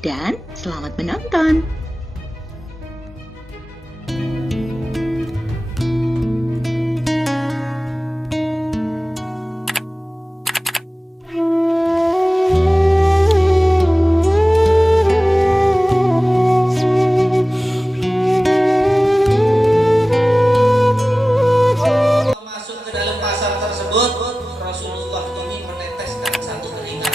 dan selamat menonton. Rasulullah ini meneteskan satu keringat.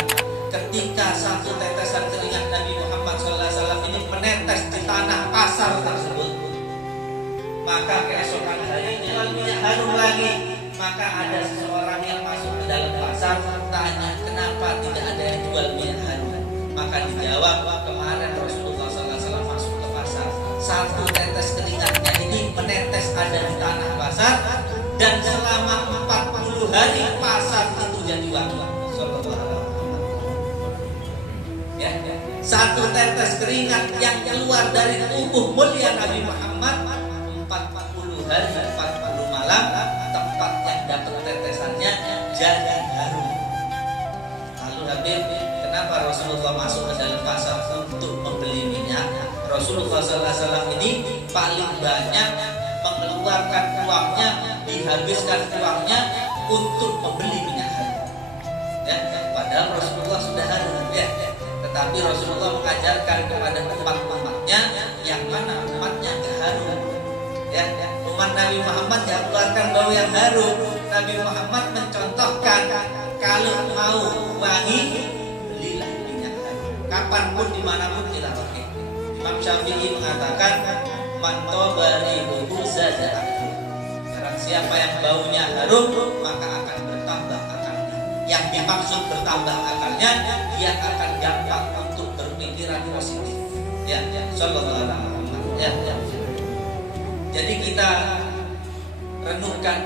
Ketika satu tetesan keringat Nabi Muhammad SAW ini menetes di tanah pasar tersebut, maka keesokan harinya jual minyak harum lagi. Maka ada seseorang yang masuk ke dalam pasar, tanya kenapa tidak ada yang jual minyak harum. Maka dijawab, kemarin Rasulullah SAW masuk ke pasar, satu tetes keringatnya ini menetes ada di tanah pasar, dan selama 40 hari pasar itu jadi waktu. Ya, satu tetes keringat yang keluar dari tubuh mulia Nabi Muhammad 40 hari 40 malam, tempat yang dapat tetesannya jadi harum. Lalu Habib, kenapa Rasulullah masuk ke dalam pasar untuk membeli minyak? Rasulullah SAW ini paling banyak mengeluarkan uangnya, dihabiskan uangnya untuk membeli minyak harum. Ya, padahal Rasulullah sudah harum, ya. Tetapi Rasulullah mengajarkan kepada umat-umatnya yang mana umatnya gak harum. Ya, umat Nabi Muhammad yang keluarkan bau yang harum. Nabi Muhammad mencontohkan, kalau mau wangi, belilah minyak harum. Kapanpun, dimanapun kita pakai. Imam Syafi'i mengatakan, man tobari buku zaza'ah. Siapa yang baunya harum, maka akan bertambah akalnya. Yang dimaksud bertambah akalnya, dia akan gampang untuk berpikiran positif. Ya, sallallahu alaihi wasallam. Jadi kita renungkan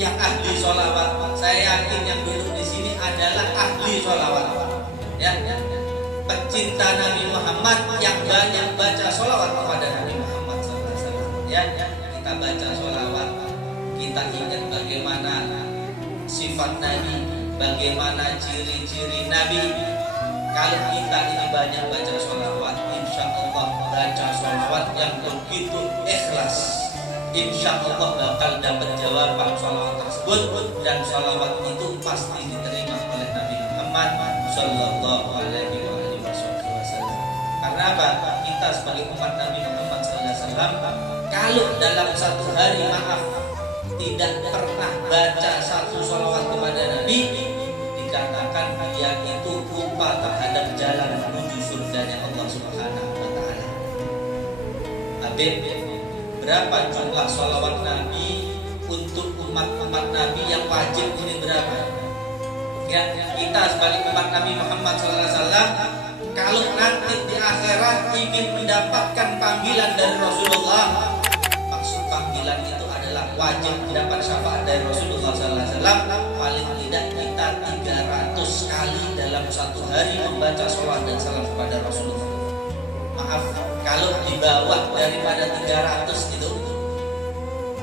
yang ahli sholawat. Saya yakin yang duduk di sini adalah ahli sholawat. Ya, pecinta Nabi Muhammad yang banyak baca sholawat kepada Nabi Muhammad SAW. Ya, kita baca sholawat. Kita ingat bagaimana sifat Nabi, bagaimana ciri-ciri Nabi. Kalau kita ini banyak baca sholawat, insya Allah baca sholawat yang begitu ikhlas, insya Allah bakal dapat jawaban sholawat tersebut, dan sholawat itu pasti diterima oleh Nabi Muhammad Sallallahu Alaihi Wasallam. Karena apa? Kita sebagai umat Nabi Muhammad Sallallahu Alaihi Wasallam, kalau dalam satu hari, maaf, tidak pernah baca satu sholawat kepada Nabi, dikatakan dia itu lupa terhadap jalan menuju surganya Allah Subhanahu wa Ta'ala. Habib, berapa jumlah sholawat Nabi untuk umat-umat Nabi yang wajib ini berapa? Ya, kita sebagai umat Nabi Muhammad SAW, kalau nanti di akhirat ingin mendapatkan panggilan dari Rasulullah, maksud panggilan itu wajib mendapat syafaat dari Rasulullah SAW, paling tidak kita 300 kali dalam satu hari membaca sholawat dan salam kepada Rasulullah. Maaf, kalau di bawah daripada 300 itu,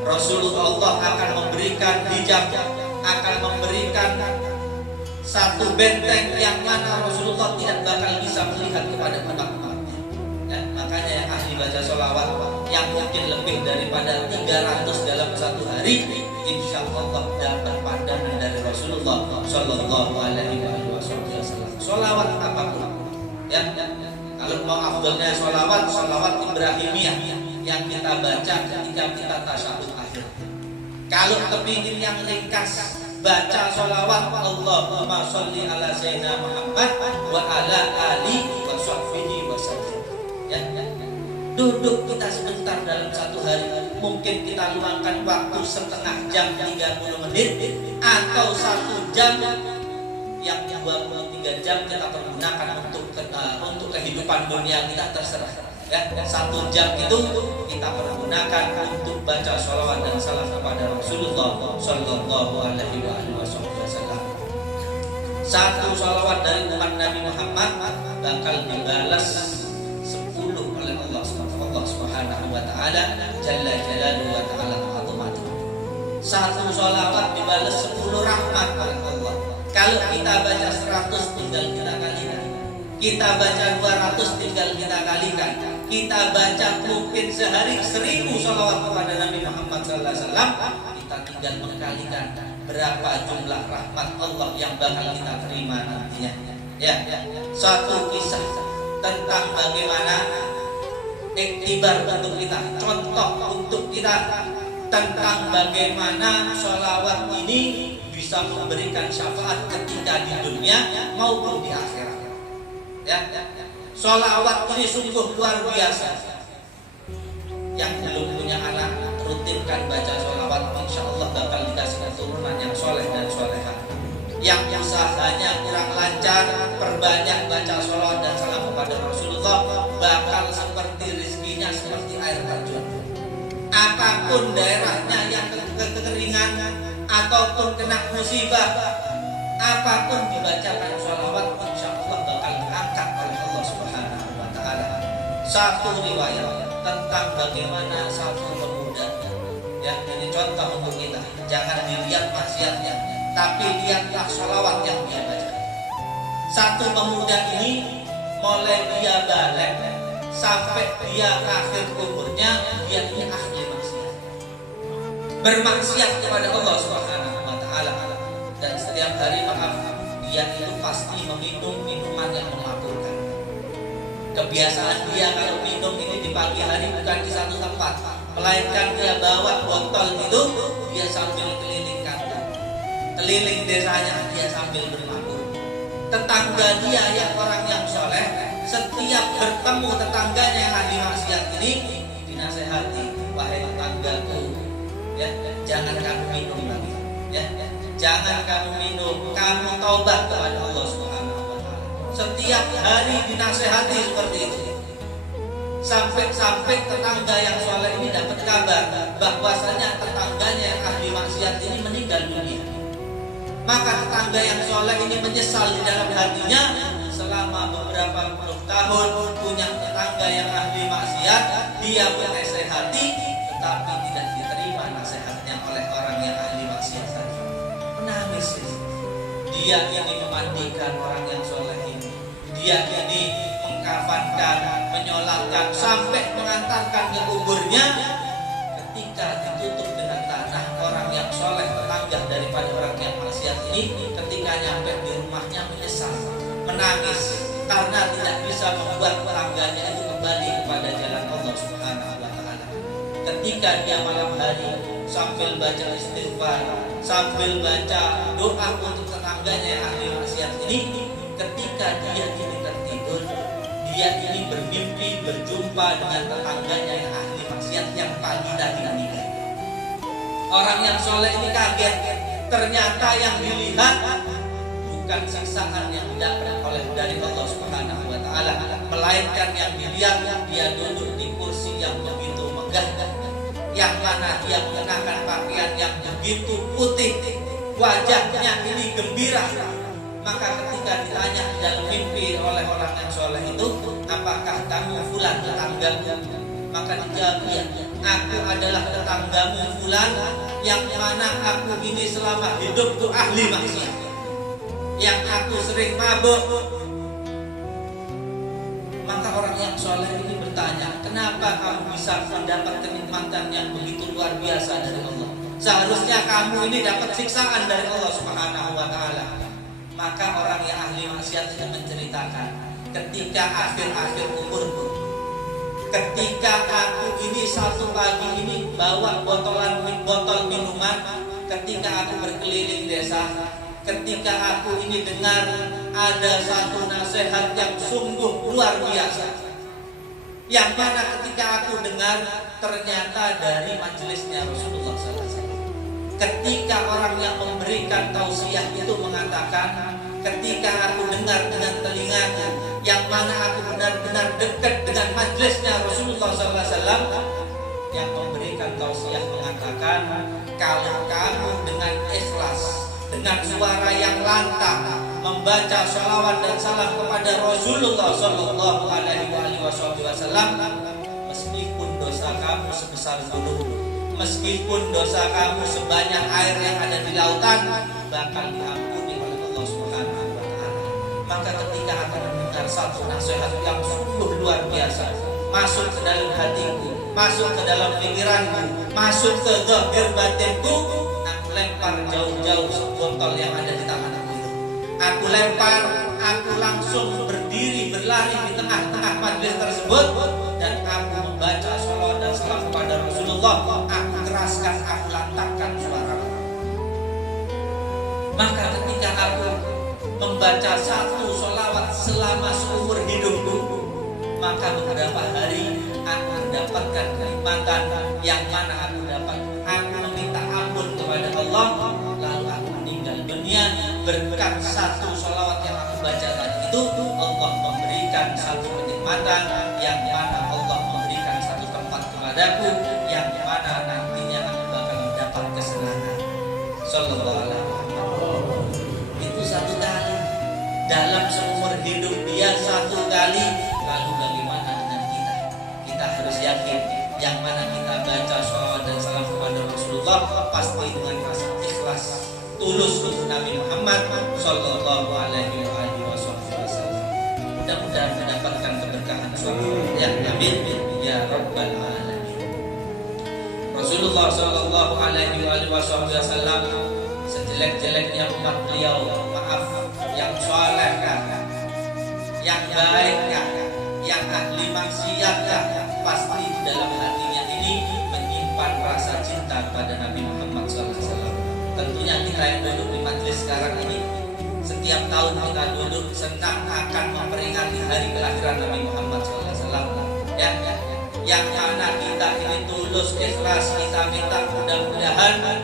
Rasulullah akan memberikan hijab, akan memberikan satu benteng yang mana Rasulullah tidak bakal bisa melihat kepada umat-umatnya. Ya, makanya yang ahli baca sholawat yang mungkin lebih daripada 300 dalam satu hari, insya Allah dapat pandangan dari Rasulullah Sallallahu Alaihi Wasallam. Sholawat apapun, ya. Kalau mau afdalnya sholawat, sholawat Ibrahimiyah yang kita baca ketika kita tasyahud akhir. Kalau kepingin yang ringkas, baca sholawat Allahumma sholli ala sayyidina Muhammad wa ala ali wa sahbihi wa sallam. Ya. Duduk kita sebentar dalam satu hari, mungkin kita luangkan waktu setengah jam 30 menit atau 1 jam, yang 23 jam kita pergunakan untuk kehidupan dunia kita, terserah. Ya, 1 jam itu kita pergunakan untuk baca sholawat dan salam kepada Rasulullah Sallallahu Alaihi Wasallam. Satu sholawat dari umat Nabi Muhammad bakal dibalas 10 oleh Allah Subhanahu wa Ta'ala Jalla Jalaluhu wa Ta'ala Azamatuh. Satu sholawat dibalas 10 rahmat oleh Allah. Kalau kita baca 100, tinggal kita kalikan. Kita baca 200 tinggal kita kalikan. Kita baca mungkin sehari 1000 sholawat kepada Nabi Muhammad SAW. Kita tinggal mengkalikan berapa jumlah rahmat Allah yang bakal kita terima nantinya. Ya, satu kisah tentang bagaimana iktibar untuk kita, contoh untuk kita tentang bagaimana sholawat ini bisa memberikan syafaat ketika di dunia maupun di akhirat. Ya, sholawat ini sungguh luar biasa. Yang belum punya anak, rutinkan baca sholawat, insya Allah bakal dikasih keturunan yang soleh dan solehah. Yang usahanya kurang lancar, perbanyak baca sholawat dan salam kepada Rasulullah, bakal seperti rezekinya seperti air terjun. Apapun daerahnya yang kekeringan ataupun kena musibah, apapun dibacakan sholawat, insya Allah bakal diangkat oleh Allah Subhanahu wa Ta'ala. Satu riwayat tentang bagaimana satu pemuda, ya, ini contoh untuk kita. Jangan dilihat maksiatnya, tapi lihatlah sholawat yang dia baca. Satu pemuda ini mulai dia balik sampai dia akhir umurnya, dia ini ahli maksiat, bermaksiat kepada Allah Subhanahu wa Ta'ala. Dan setiap hari dia itu pasti meminum minuman yang memabukkan. Kebiasaan dia kalau minum ini di pagi hari bukan di satu tempat, melainkan dia bawa botol itu, dia sambil keliling kampung, keliling desanya, dia sambil bermabuk. Tetangga dia yang orang yang soleh, setiap bertemu tetangganya yang ahli maksiat ini, dinasehati, wahai tetanggaku, ya, jangan kamu minum lagi, ya, jangan kamu minum, kamu taubat kepada Allah Subhanahu wa Ta'ala. Setiap hari dinasehati seperti itu. Sampai tetangga yang soleh ini dapat kabar bahwasanya tetangganya yang ahli maksiat ini meninggal dunia. Maka tetangga yang soleh ini menyesal di dalam hatinya. Selama beberapa puluh tahun punya tetangga yang ahli maksiat, dia menasehati, tetapi tidak diterima nasihatnya oleh orang yang ahli maksiat tadi. Menangis. Dia ini memandikan orang yang soleh ini. Dia ini mengkafankan, menyolatkan, sampai mengantarkan ke kuburnya. Ketika ditutup dengan tanah, orang yang soleh, tetangga daripada orang yang maksiat ini, ketika nyampe di rumahnya menyesal, menangis karena tidak bisa membuat tetangganya itu kembali kepada jalan Allah Subhanahu wa Ta'ala. Ketika dia malam hari sambil baca istighfar, sambil baca doa untuk tetangganya yang ahli maksiat ini, ketika dia ini tertidur, dia ini bermimpi berjumpa dengan tetangganya yang ahli maksiat yang pagi tadi meninggal. Orang yang soleh ini kaget, ternyata yang dilihat bukan siksaan yang didapat oleh dari Allah Subhanahu wa Ta'ala, melainkan yang dilihat dia duduk di kursi yang begitu megah, yang mana dia mengenakan pakaian yang begitu putih, wajahnya ini gembira. Maka ketika ditanya di dalam mimpi oleh orang yang soleh itu, apakah kamu fulan tetanggamu? Maka dijawab, iya, aku adalah tetanggamu fulan, yang mana aku ini selama hidup tuh ahli maksiat, yang aku sering mabuk. Maka orang yang soleh ini bertanya, kenapa kamu bisa mendapat kenikmatan yang begitu luar biasa dari Allah? Seharusnya kamu ini dapat siksaan dari Allah Subhanahu wa Ta'ala. Maka orang yang ahli maksiat itu menceritakan, ketika akhir-akhir umurku, ketika aku ini satu pagi ini bawa botol minuman, ketika aku berkeliling desa, ketika aku ini dengar ada satu nasihat yang sungguh luar biasa, yang mana ketika aku dengar ternyata dari majelisnya Rasulullah SAW. Ketika orang yang memberikan tausiah itu mengatakan, ketika aku dengar dengan telingaku, yang mana aku benar-benar dekat dengan majelisnya Rasulullah SAW, yang memberikan tausiah mengatakan, kalau kamu dengan ikhlas, dengan suara yang lantang membaca sholawat dan salam kepada Rasulullah Sallallahu Alaihi Wasallam, meskipun dosa kamu sebesar gunung, meskipun dosa kamu sebanyak air yang ada di lautan, bakal diampuni oleh Allah Subhanahu wa Ta'ala. maka ketika akan mendengar satu nasihat yang sungguh luar biasa masuk ke dalam hatiku, masuk ke dalam pikiranku, masuk ke zahir batinku, aku lempar jauh-jauh botol yang ada di tangan aku itu. Aku lempar, aku langsung berdiri berlari di tengah-tengah majlis tersebut dan aku membaca sholawat dan salam kepada Rasulullah. Aku keraskan, aku lantangkan suaraku. Maka ketika aku membaca satu sholawat selama seumur hidupku, maka beberapa hari aku mendapatkan kenikmatan yang mana aku dapat. Aku meminta ampun kepada Allah, lalu aku meninggal dunia berkat satu sholawat yang aku baca tadi itu. Allah memberikan satu kenikmatan yang mana Allah memberikan satu tempat kepadaku yang mana nantinya aku bakal mendapat kesenangan. Sallallahu alaihi wasallam. Itu satu kali dalam seumur hidup dia, satu kali. Lalu bagaimana dengan kita? Kita harus yakin yang mana kita baca sholawat dan salam kepada Rasulullah pasti dengan rasa ikhlas tulus untuk Nabi Muhammad Sallallahu Alaihi Wasallam. Mudah-mudahan mendapatkan keberkahan suatu ya amin ya rabbal alamin. Rasulullah Sallallahu Alaihi Wasallam sejelek-jeleknya umat beliau, maaf, yang soleh kah, yang baik kah, yang ahli maksiat kah, pasti di dalam hatinya ini menyimpan rasa cinta kepada Nabi Muhammad SAW. Tentunya kita yang duduk di majelis sekarang ini, setiap tahun kita duduk senang akan memperingati hari kelahiran Nabi Muhammad SAW. Yang mana kita ini tulus ikhlas, kita minta mudah-mudahan anak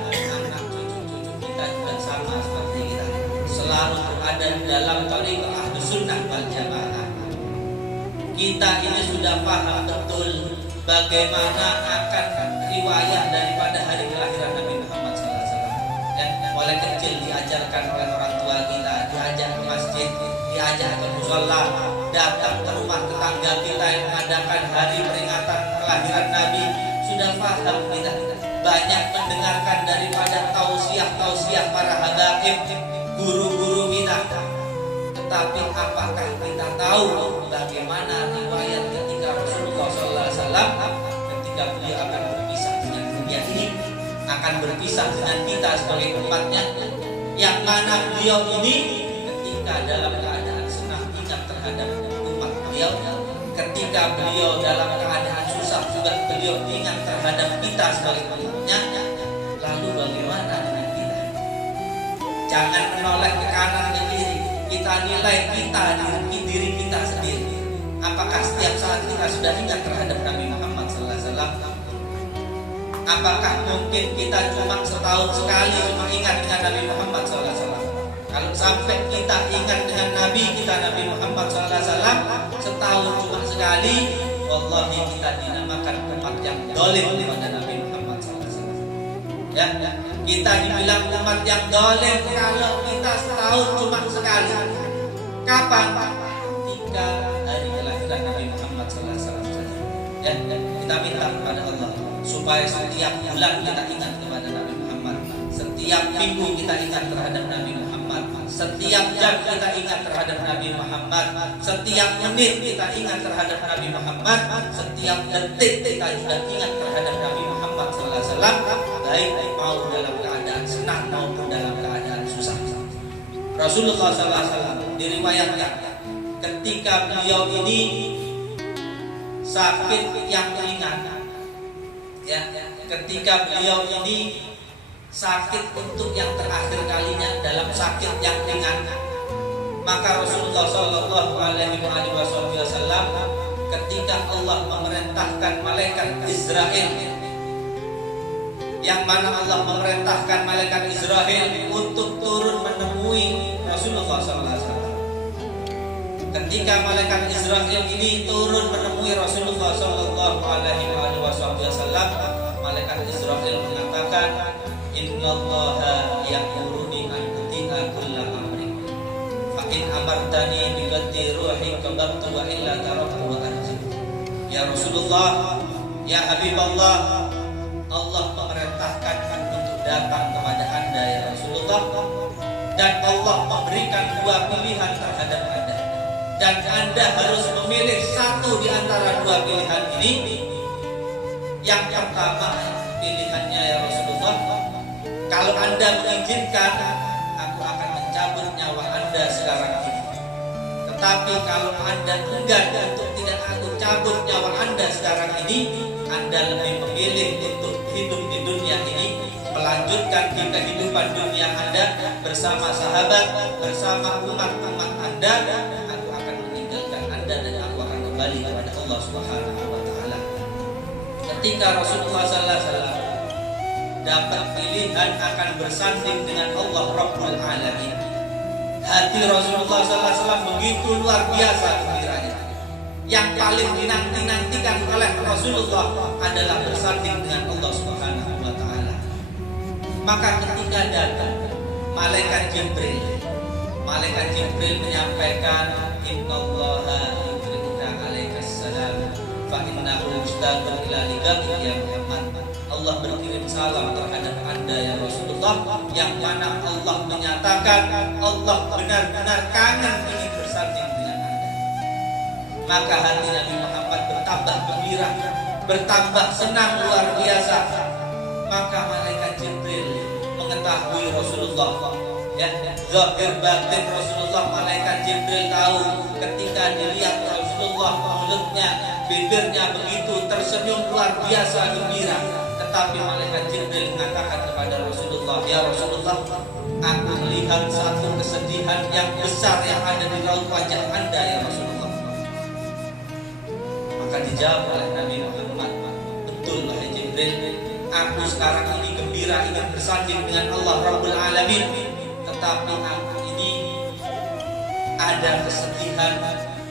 cucu-cucu kita juga sama seperti kita, selalu ada dalam thariqah Ahlus Sunnah wal Jamaah. Kita ini sudah paham betul bagaimana akan riwayat daripada hari kelahiran Nabi Muhammad SAW. Mulai kecil diajarkan oleh orang tua kita, diajak ke masjid, diajak ke mushola, datang ke rumah tetangga kita yang mengadakan hari peringatan kelahiran Nabi. Sudah paham kita, banyak mendengarkan daripada tausiah para habaib, guru-guru kita. Tetapi apakah kita tahu bagaimana riwayat ketika Rasulullah SAW ketika beliau akan berpisah dengan dunia ini, akan berpisah dengan kita sebagai umatnya, yang mana beliau ini ketika dalam keadaan senang ingat terhadap umat beliau, ketika beliau dalam keadaan susah juga beliau ingat terhadap kita sebagai umatnya. Lalu bagaimana dengan kita? Jangan menoleh ke kanan ke kiri. Kita nilai kita diri kita sendiri. Apakah setiap saat kita sudah ingat terhadap Nabi Muhammad SAW? Apakah mungkin kita cuma setahun sekali cuma ingat dengan Nabi Muhammad SAW? Kalau sampai kita ingat dengan Nabi kita, Nabi Muhammad SAW, setahun cuma sekali, wallahi kita dinamakan umat yang dolim kepada Nabi Muhammad SAW. Ya, kita dibilang umat yang dolim kalau kita setahun cuma sekali. Kapan? Ketika hari kelahiran Nabi Muhammad SAW. Ya, kita minta kepada Allah supaya setiap bulan kita ingat kepada Nabi Muhammad, setiap minggu kita ingat terhadap Nabi Muhammad, setiap jam kita ingat terhadap Nabi Muhammad, setiap menit kita ingat terhadap Nabi Muhammad, setiap detik kita juga ingat terhadap Nabi Muhammad SAW, baik mau dalam keadaan senang maupun dalam keadaan susah. Rasulullah SAW diriwayatkan ketika beliau ini sakit yang ringan, ya, ketika beliau ini sakit untuk yang terakhir kalinya dalam sakit yang ringan, maka Rasulullah Shallallahu Alaihi Wasallam ketika Allah memerintahkan malaikat Israel, yang mana Allah memerintahkan malaikat Israel untuk turun menemui Rasulullah SAW. Ketika malaikat Israel ini turun menemui Rasulullah Sallallahu Alaihi Wasallam, malaikat Israel mengatakan, Innallaha ya'muruni an uti'a kulla amri, fa in amartani bi qadri ruhi qabtu wa illa taraktu wa arji. Ya Rasulullah, ya Habibullah, Allah memerintahkan untuk datang kepada Anda ya Rasulullah. Dan Allah memberikan dua pilihan terhadap Anda, dan Anda harus memilih satu di antara dua pilihan ini. Yang pertama pilihannya, ya Rasulullah, kalau Anda mengizinkan, aku akan mencabut nyawa Anda sekarang ini. Tetapi kalau Anda enggan untuk tidak aku cabut nyawa Anda sekarang ini, Anda lebih memilih untuk hidup di dunia ini, melanjutkan di kehidupan dunia Anda bersama sahabat, bersama umat-umat Anda, aku akan meninggalkan Anda dan aku akan kembali kepada Allah Subhanahu wa Ta'ala. Ketika Rasulullah SAW dapat pilihan akan bersanding dengan Allah Rabbul Alamin, hati Rasulullah SAW begitu luar biasa gembiranya. Yang paling dinanti-nantikan oleh Rasulullah adalah bersanding dengan Allah Subhanahu wa Ta'ala. Maka ketika datang malaikat Jibril menyampaikan, innallaha yukrika alaikas salam fa innahu mustaqim ila liqa'i ya Muhammad. Allah berkirim salam terhadap Anda ya Rasulullah, yang mana Allah menyatakan Allah benar-benar kangen ingin bersanding dengan Anda. Maka hati Nabi Muhammad bertambah gembira, bertambah senang luar biasa. Maka malaikat Jibril mengetahui Rasulullah, ya, zahir batin Rasulullah. Malaikat Jibril tahu ketika dilihat Rasulullah, mulutnya, bibirnya begitu tersenyum luar biasa gembira. Tetapi malaikat Jibril mengatakan kepada Rasulullah, ya Rasulullah, aku melihat satu kesedihan yang besar yang ada di raut wajah Anda ya Rasulullah. Maka dijawab oleh Nabi Muhammad, betul wahai Jibril, aku sekarang ini gembira ingin bersanding dengan Allah Rabbul Alamin, tetapi aku ini ada kesedihan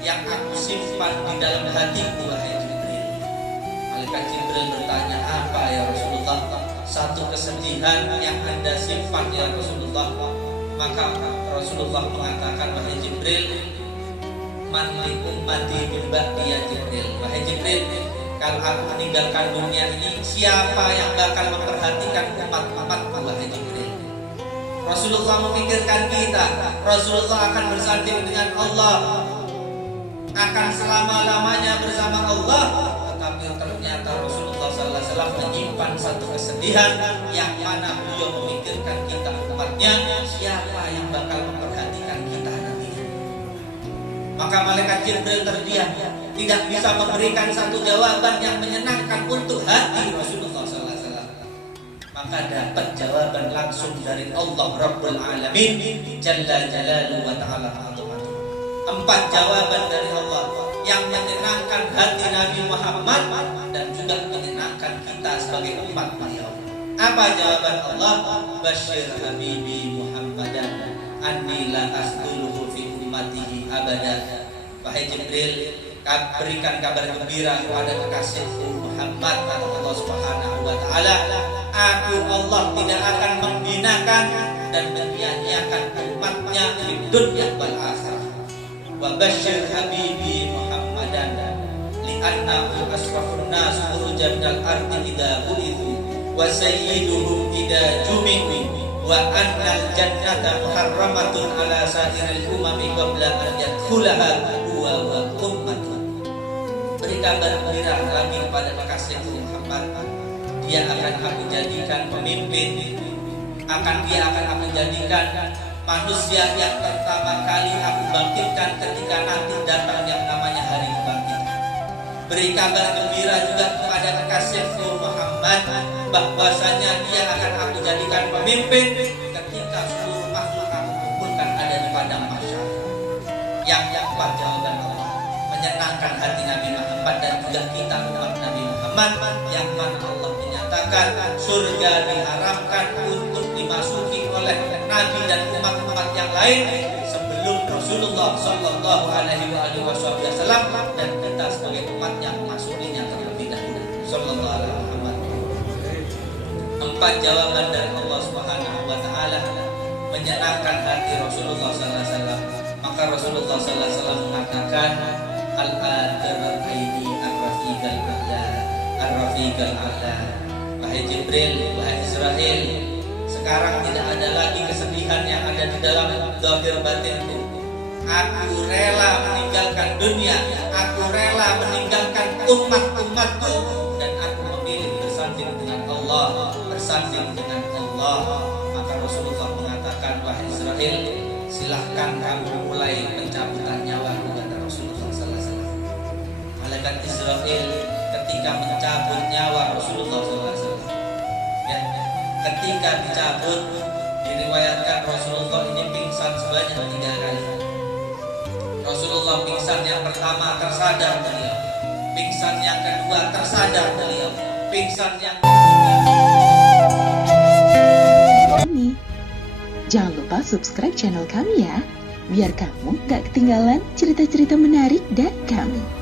yang aku simpan di dalam hatiku wahai Jibril. Malaikat Jibril bertanya, apa ya Rasulullah satu kesedihan yang Anda simpan ya Rasulullah? Maka Rasulullah mengatakan, wahai Jibril, man li ummati min ba'di ya Jibril. Wahai Jibril, kalau aku meninggalkan dunia ini, siapa yang bakal memperhatikan umat-umatku wahai Jibril? Rasulullah memikirkan kita. Rasulullah akan bersanding dengan Allah, akan selama-lamanya bersama Allah. Tetapi ternyata Rasulullah SAW menyimpan satu kesedihan, yang mana beliau memikirkan kita umatnya, siapa yang bakal memperhatikan kita nantinya. Maka malaikat Jibril terdiam, tidak bisa memberikan satu jawaban yang menyenangkan untuk hati Rasulullah SAW. Maka dapat jawaban langsung dari Allah Rabbul Alamin, Jalla Jalaluhu wa Ta'ala Azamatuh. 4 jawaban dari Allah yang menyenangkan hati Nabi Muhammad dan juga menyenangkan kita sebagai umat beliau. Apa jawaban Allah? Basyir habibi Muhammadan anni la asduluhu fi ummatihi abadan. Wahai Jibril, berikan kabar gembira kepada kekasihku Muhammad, kata Allah Subhanahu wa Ta'ala, aku Allah tidak akan membinakan dan menyia-nyiakan umatnya di dunia wal akhirah. Wa basyir habibi Muhammadan li'annahu asrafun nas khurujan minal ardi idza bu'ithu wa sayyiduhum idza jumi'u wa annal jannata muharramatun ala sa'iril umami qabla an yadkhulaha huwa wa ummatun. Beri kabar gembira lagi kepada kekasihku Muhammad, dia akan aku jadikan pemimpin, dia akan aku jadikan manusia yang pertama kali aku bangkitkan ketika nanti datang yang namanya hari kebangkitan. Beri kabar gembira juga kepada kekasihku Muhammad, bahwasanya dia akan aku jadikan pemimpin ketika seluruh makhluk aku kumpulkan ada di padang mahsyar. Yang keempat jawaban Allah menyenangkan hati Nabi Muhammad dan juga kita umat Nabi Muhammad, yang mana Allah menyatakan surga diharamkan untuk dimasuki oleh Nabi dan umat-umat yang lain sebelum Rasulullah Sallallahu Alaihi Wasallam, dan kita sebagai umatnya memasukinya terlebih dahulu. Sallallahu Alaihi Muhammad. 4 jawaban dari Allah Subhanahu Wa Taala menyenangkan hati Rasulullah Sallallahu Alaihi Wasallam. Maka Rasulullah Sallallahu Alaihi Wasallam mengatakan, al-aini ar-rafiqal a'la, ar-rafiqal a'la. Wahai Jibril, wahai Israel, sekarang tidak ada lagi kesedihan yang ada di dalam zahir batinku. Aku rela meninggalkan dunia, aku rela meninggalkan umat-umatku, dan aku memilih bersanding dengan Allah, bersanding dengan Allah. Maka Rasulullah mengatakan, wahai Israel, silahkan kamu mulai pencabutan nyawaku, kata Rasulullah sallallahu alaihi wasallam. Malaikat Israel ketika mencabut nyawa Rasulullah sallallahu alaihi wasallam, ya, ketika dicabut, diriwayatkan Rasulullah ini pingsan sebanyak 3 kali. Rasulullah pingsan yang pertama tersadar beliau, pingsan yang kedua tersadar beliau, pingsan yang Ini. Jangan lupa subscribe channel kami ya, biar kamu gak ketinggalan cerita-cerita menarik dari kami.